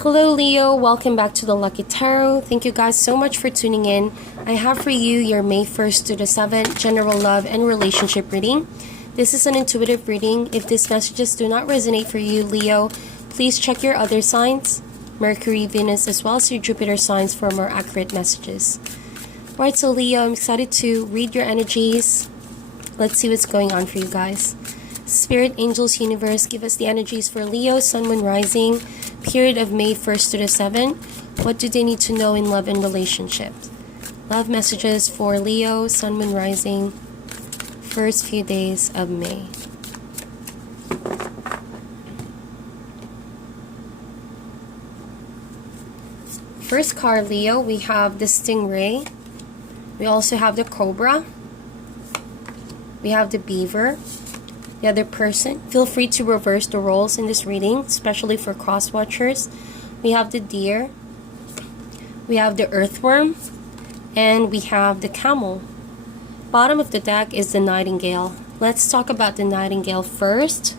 Hello Leo, welcome back to the Lucky Tarot. Thank you guys so much for tuning in. I have for you your May 1st to the 7th general love and relationship reading. This is an intuitive reading. If these messages do not resonate for you, Leo, please check your other signs, Mercury, Venus, as well as your Jupiter signs for more accurate messages. Alright, so Leo, I'm excited to read your energies. Let's see what's going on for you guys. Spirit, angels, universe, give us the energies for Leo, Sun, Moon, Rising, period of May 1st to the 7th. What do they need to know in love and relationships? Love messages for Leo, Sun, Moon, Rising, first few days of May. First card, Leo, we have the Stingray. We also have the Cobra. We have the Beaver. The other person. Feel free to reverse the roles in this reading, especially for cross watchers. We have the Deer. We have the Earthworm. And we have the Camel. Bottom of the deck is the Nightingale. Let's talk about the Nightingale first.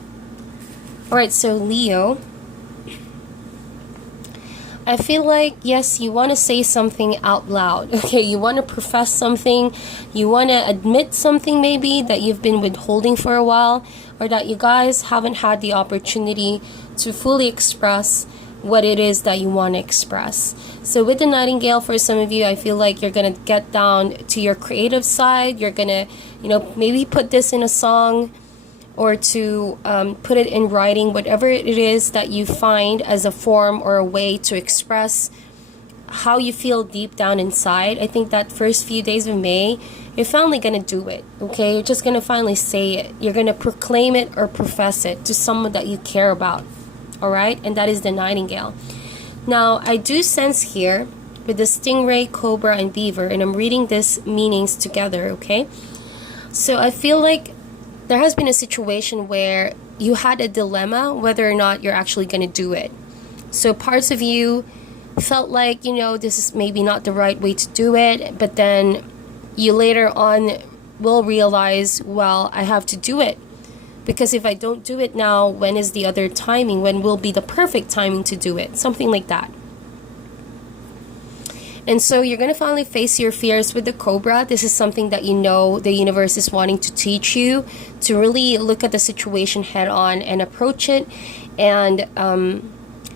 Alright, so Leo, I feel like, yes, you want to say something out loud. Okay, you want to profess something. You want to admit something maybe that you've been withholding for a while, or that you guys haven't had the opportunity to fully express what it is that you want to express. So with the Nightingale, for some of you, I feel like you're going to get down to your creative side. You're going to, maybe put this in a song, or to put it in writing, whatever it is that you find as a form or a way to express how you feel deep down inside. I think that first few days of May, you're finally going to do it, okay? You're just going to finally say it. You're going to proclaim it or profess it to someone that you care about, all right? And that is the Nightingale. Now, I do sense here with the Stingray, Cobra, and Beaver, and I'm reading these meanings together, okay? So I feel like there has been a situation where you had a dilemma whether or not you're actually going to do it. So parts of you felt like, this is maybe not the right way to do it, but then you later on will realize, well, I have to do it. Because if I don't do it now, when is the other timing? When will be the perfect timing to do it? Something like that. And so you're going to finally face your fears with the Cobra. This is something that the universe is wanting to teach you, to really look at the situation head on and approach it, and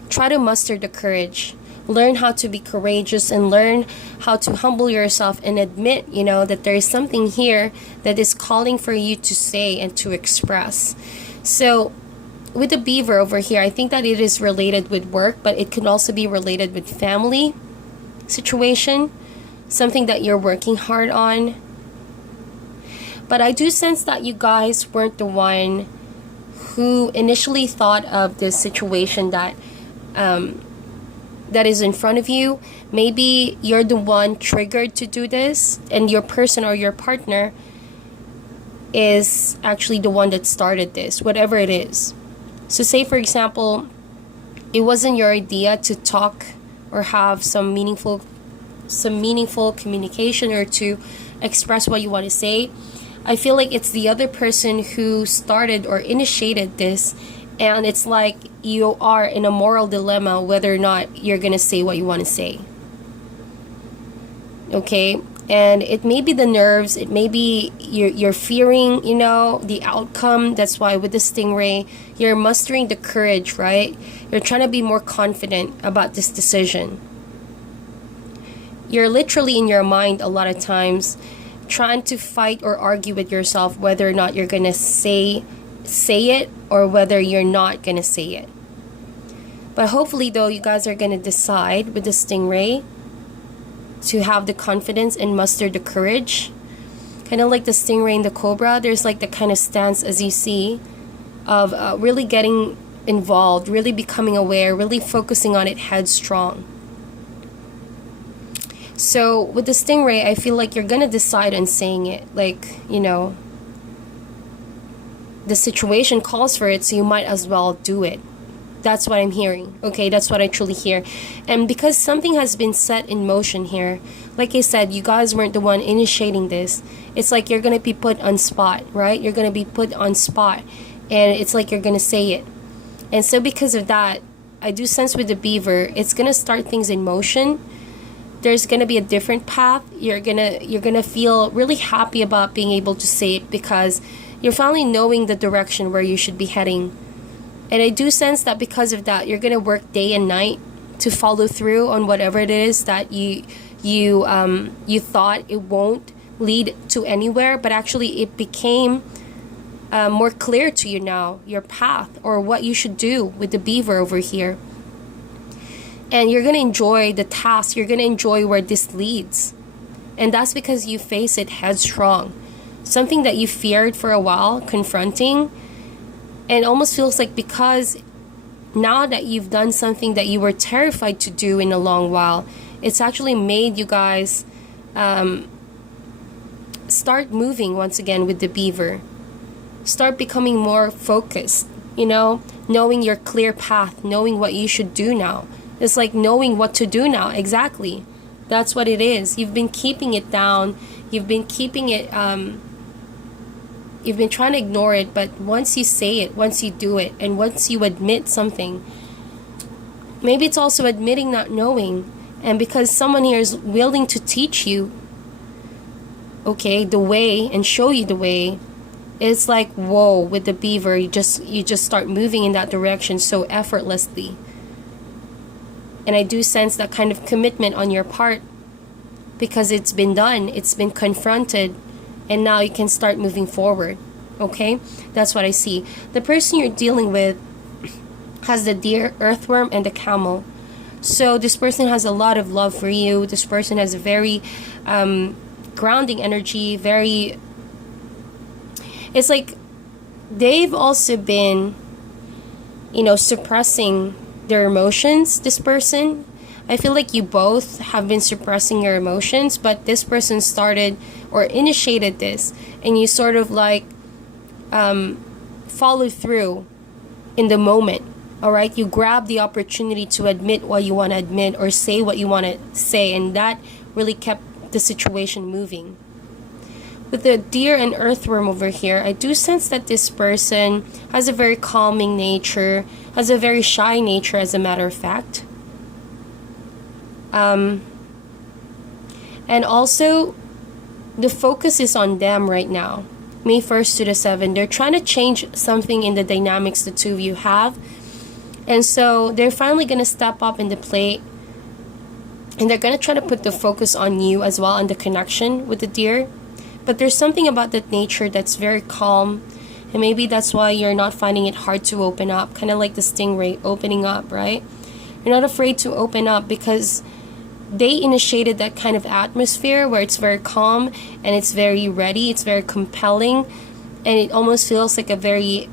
try to muster the courage. Learn how to be courageous and learn how to humble yourself and admit, that there is something here that is calling for you to say and to express. So with the Beaver over here, I think that it is related with work, but it could also be related with family situation, something that you're working hard on. But I do sense that you guys weren't the one who initially thought of this situation that is in front of you. Maybe you're the one triggered to do this, and your person or your partner is actually the one that started this, whatever it is. So say, for example, it wasn't your idea to talk or have some meaningful communication, or to express what you want to say. I feel like it's the other person who started or initiated this, and it's like you are in a moral dilemma whether or not you're gonna say what you want to say. Okay, and it may be the nerves, it may be you're fearing, the outcome. That's why with the Stingray, you're mustering the courage, right? You're trying to be more confident about this decision. You're literally in your mind a lot of times trying to fight or argue with yourself whether or not you're going to say it, or whether you're not going to say it. But hopefully, though, you guys are going to decide with the Stingray to have the confidence and muster the courage. Kind of like the Stingray and the Cobra, there's like the kind of stance, as you see, of really getting involved, really becoming aware, really focusing on it headstrong. So with the Stingray, I feel like you're going to decide on saying it. Like, the situation calls for it, so you might as well do it. That's what I'm hearing. Okay, that's what I truly hear. And because something has been set in motion here, like I said, you guys weren't the one initiating this. It's like you're going to be put on spot, right? You're going to be put on spot. And it's like you're going to say it. And so because of that, I do sense with the beaver, it's gonna start things in motion. There's gonna be a different path. You're gonna feel really happy about being able to say it, because you're finally knowing the direction where you should be heading. And I do sense that because of that, you're gonna work day and night to follow through on whatever it is that you thought it won't lead to anywhere, but actually it became more clear to you now, your path or what you should do with the beaver over here. And you're going to enjoy the task. You're going to enjoy where this leads. And that's because you face it headstrong. Something that you feared for a while, confronting. And it almost feels like because now that you've done something that you were terrified to do in a long while, it's actually made you guys start moving once again with the beaver. Start becoming more focused, knowing your clear path, knowing what you should do now. It's like knowing what to do now. Exactly. That's what it is. You've been keeping it down. You've been keeping it, you've been trying to ignore it, but once you say it, once you do it, and once you admit something, maybe it's also admitting not knowing. And because someone here is willing to teach you, the way, and show you the way, it's like, whoa, with the beaver, you just start moving in that direction so effortlessly. And I do sense that kind of commitment on your part, because it's been done, it's been confronted, and now you can start moving forward. Okay? That's what I see. The person you're dealing with has the deer, earthworm, and the camel. So this person has a lot of love for you. This person has a very grounding energy, very... It's like they've also been, suppressing their emotions, this person. I feel like you both have been suppressing your emotions, but this person started or initiated this, and you sort of like follow through in the moment. All right, you grab the opportunity to admit what you want to admit or say what you want to say, and that really kept the situation moving. With the deer and earthworm over here, I do sense that this person has a very calming nature, has a very shy nature, as a matter of fact. And also, the focus is on them right now. May 1st to the 7th. They're trying to change something in the dynamics the two of you have. And so they're finally going to step up in the plate. And they're going to try to put the focus on you as well, and the connection with the deer. But there's something about that nature that's very calm. And maybe that's why you're not finding it hard to open up. Kind of like the stingray opening up, right? You're not afraid to open up because they initiated that kind of atmosphere where it's very calm and it's very ready. It's very compelling. And it almost feels like a very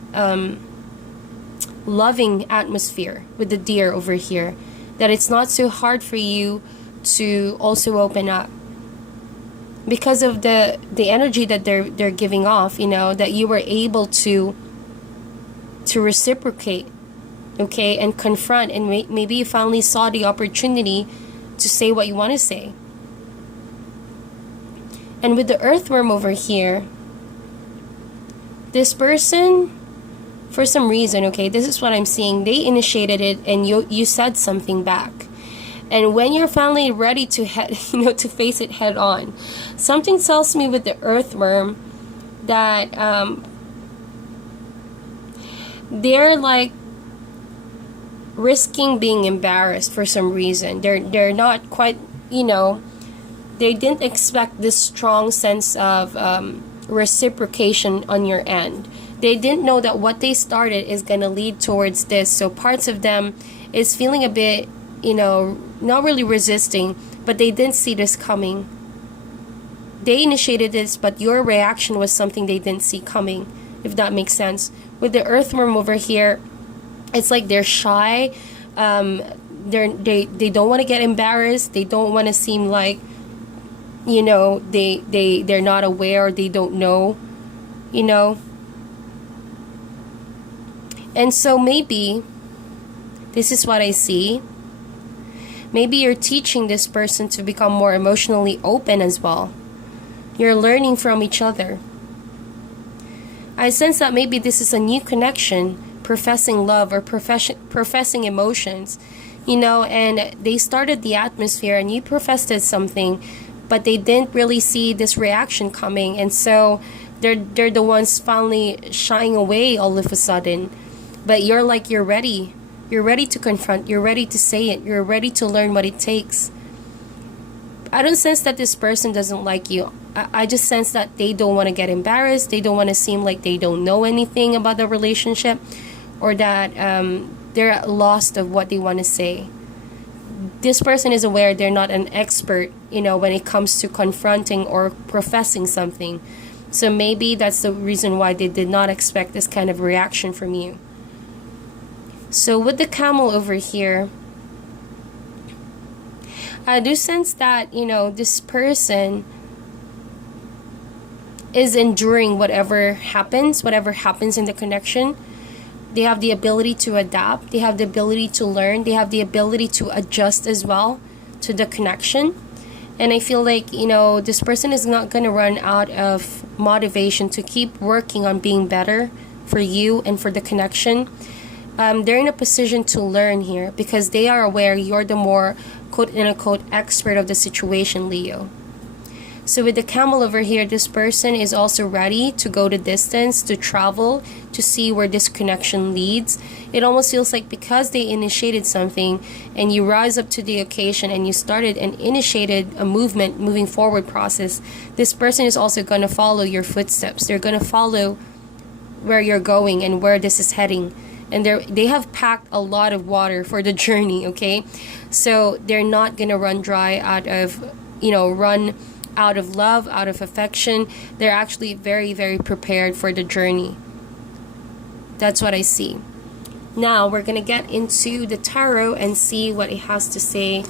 loving atmosphere with the deer over here. That it's not so hard for you to also open up. Because of the energy that they're giving off, that you were able to reciprocate, and confront, and maybe you finally saw the opportunity to say what you want to say. And with the earthworm over here, this person, for some reason, this is what I'm seeing, they initiated it, and you said something back. And when you're finally ready to to face it head on, something tells me with the earthworm that they're like risking being embarrassed for some reason. They're not quite, they didn't expect this strong sense of reciprocation on your end. They didn't know that what they started is going to lead towards this. So parts of them is feeling a bit, not really resisting, but they didn't see this coming. They initiated this, but your reaction was something they didn't see coming, if that makes sense. With the earthworm over here, it's like they're shy. They don't want to get embarrassed. They don't want to seem like, they're not aware, or they don't know, And so maybe, this is what I see. Maybe you're teaching this person to become more emotionally open as well. You're learning from each other. I sense that maybe this is a new connection. professing love or professing emotions, you know, and they started the atmosphere and you professed something, but they didn't really see this reaction coming, and so they're the ones finally shying away all of a sudden. But you're like, you're ready to confront, you're ready to say it, you're ready to learn what it takes. I don't sense that this person doesn't like you. I just sense that they don't want to get embarrassed, they don't want to seem like they don't know anything about the relationship, or that they're at lost of what they want to say. This person is aware they're not an expert, you know, when it comes to confronting or professing something. So maybe that's the reason why they did not expect this kind of reaction from you. So with the camel over here, I do sense that, you know, this person is enduring whatever happens in the connection. They have the ability to adapt, they have the ability to learn, they have the ability to adjust as well to the connection. And I feel like, you know, this person is not going to run out of motivation to keep working on being better for you and for the connection. They're in a position to learn here because they are aware you're the more quote-unquote expert of the situation, Leo. So with the camel over here, this person is also ready to go the distance, to travel, to see where this connection leads. It almost feels like because they initiated something and you rise up to the occasion and you started and initiated a moving forward process, this person is also going to follow your footsteps. They're going to follow where you're going and where this is heading. And they have packed a lot of water for the journey, okay? So they're not going to run dry out of love, out of affection. They're actually very, very prepared for the journey. That's what I see. Now we're going to get into the tarot and see what it has to say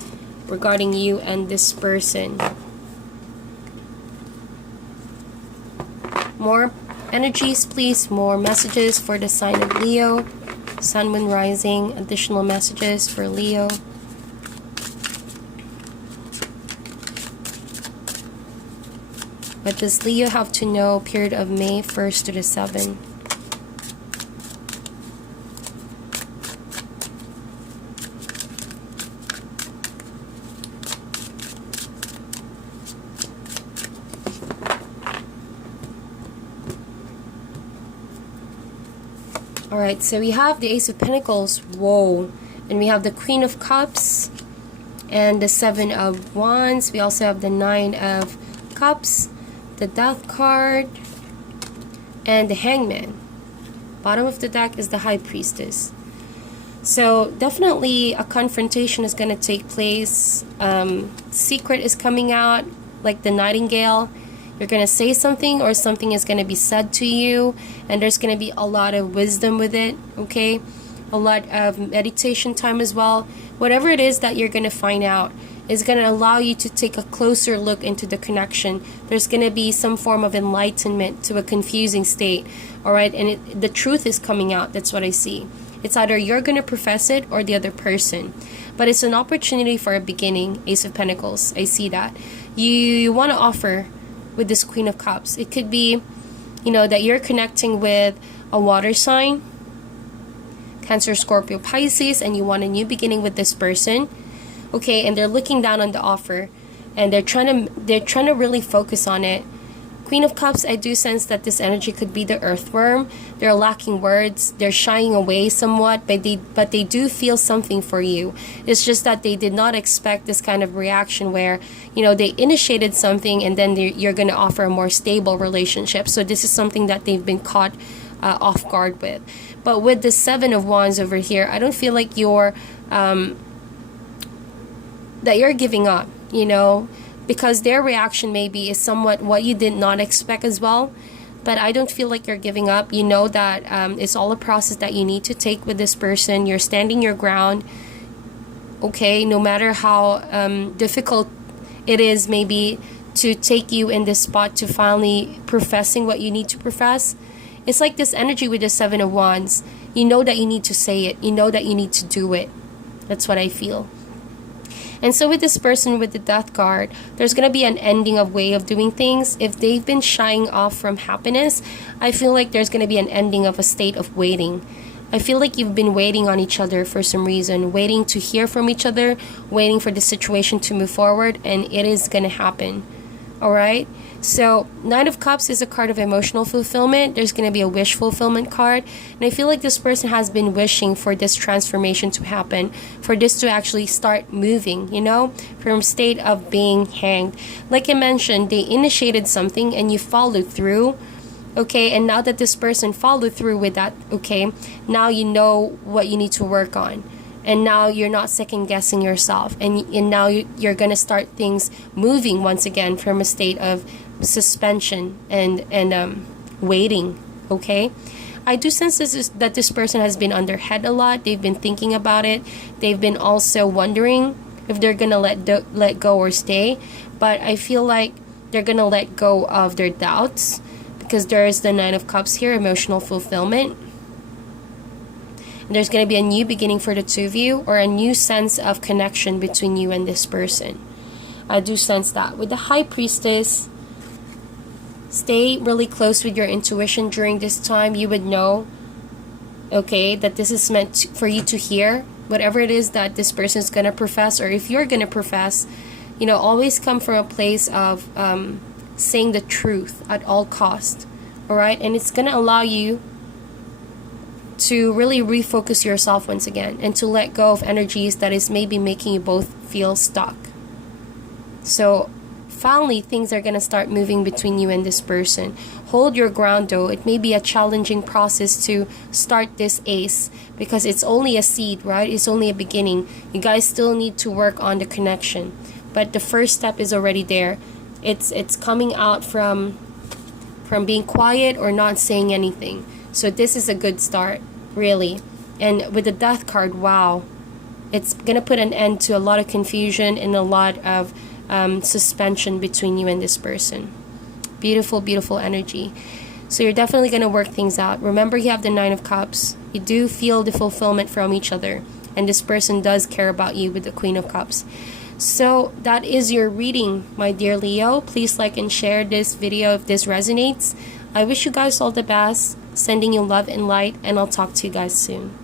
regarding you and this person. More energies, please. More messages for the sign of Leo. Sun, Moon, Rising. Additional messages for Leo. What does Leo have to know? Period of May 1st to the 7th. Alright, so we have the Ace of Pentacles. Whoa. And we have the Queen of Cups. And the 7 of Wands. We also have the 9 of Cups. The Death card. And the Hangman. Bottom of the deck is the High Priestess. So definitely a confrontation is going to take place. Secret is coming out, like the Nightingale. You're going to say something or something is going to be said to you, and there's going to be a lot of wisdom with it, okay? A lot of meditation time as well. Whatever it is that you're going to find out is going to allow you to take a closer look into the connection. There's going to be some form of enlightenment to a confusing state, all right? And the truth is coming out. That's what I see. It's either you're going to profess it or the other person. But it's an opportunity for a beginning, Ace of Pentacles. I see that. You want to offer with this Queen of Cups. It could be, you know, that you're connecting with a water sign, Cancer, Scorpio, Pisces, and you want a new beginning with this person, okay? And they're looking down on the offer, and they're trying to really focus on it. Queen of Cups, I do sense that this energy could be the earthworm. They're lacking words. They're shying away somewhat, but they do feel something for you. It's just that they did not expect this kind of reaction where, you know, they initiated something and then you're going to offer a more stable relationship. So this is something that they've been caught off guard with. But with the 7 of Wands over here, I don't feel like you're giving up, you know, because their reaction maybe is somewhat what you did not expect as well. But I don't feel like you're giving up. You know that it's all a process that you need to take with this person. You're standing your ground, okay? No matter how difficult it is maybe to take you in this spot to finally professing what you need to profess. It's like this energy with the 7 of Wands. You know that you need to say it. You know that you need to do it. That's what I feel. And so with this person with the Death card, there's going to be an ending of way of doing things. If they've been shying off from happiness, I feel like there's going to be an ending of a state of waiting. I feel like you've been waiting on each other for some reason, waiting to hear from each other, waiting for the situation to move forward, and it is going to happen. All right? So, Nine of Cups is a card of emotional fulfillment. There's going to be a wish fulfillment card. And I feel like this person has been wishing for this transformation to happen, for this to actually start moving, you know, from a state of being hanged. Like I mentioned, they initiated something and you followed through. Okay, and now that this person followed through with that, okay, now you know what you need to work on. And now you're not second guessing yourself. And now you're going to start things moving once again from a state of suspension and waiting. Okay, I do sense that this person has been on their head a lot. They've been thinking about it. They've been also wondering if they're gonna let go or stay. But I feel like they're gonna let go of their doubts, because there is the Nine of Cups here, emotional fulfillment. And there's gonna be a new beginning for the two of you, or a new sense of connection between you and this person. I do sense that. With the High Priestess, stay really close with your intuition during this time. You would know, okay, that this is meant for you to hear. Whatever it is that this person is going to profess, or if you're going to profess, you know, always come from a place of saying the truth at all cost. All right? And it's going to allow you to really refocus yourself once again, and to let go of energies that is maybe making you both feel stuck. So, finally, things are going to start moving between you and this person. Hold your ground though. It may be a challenging process to start this ace, because it's only a seed, right? It's only a beginning. You guys still need to work on the connection. But the first step is already there. It's coming out from being quiet or not saying anything. So this is a good start, really. And with the Death card, wow. It's going to put an end to a lot of confusion and a lot of suspension between you and this person. Beautiful, beautiful energy. So you're definitely going to work things out. Remember, you have the Nine of Cups. You do feel the fulfillment from each other, and this person does care about you with the Queen of Cups. So that is your reading, my dear Leo. Please like and share this video if this resonates. I wish you guys all the best. Sending you love and light, and I'll talk to you guys soon.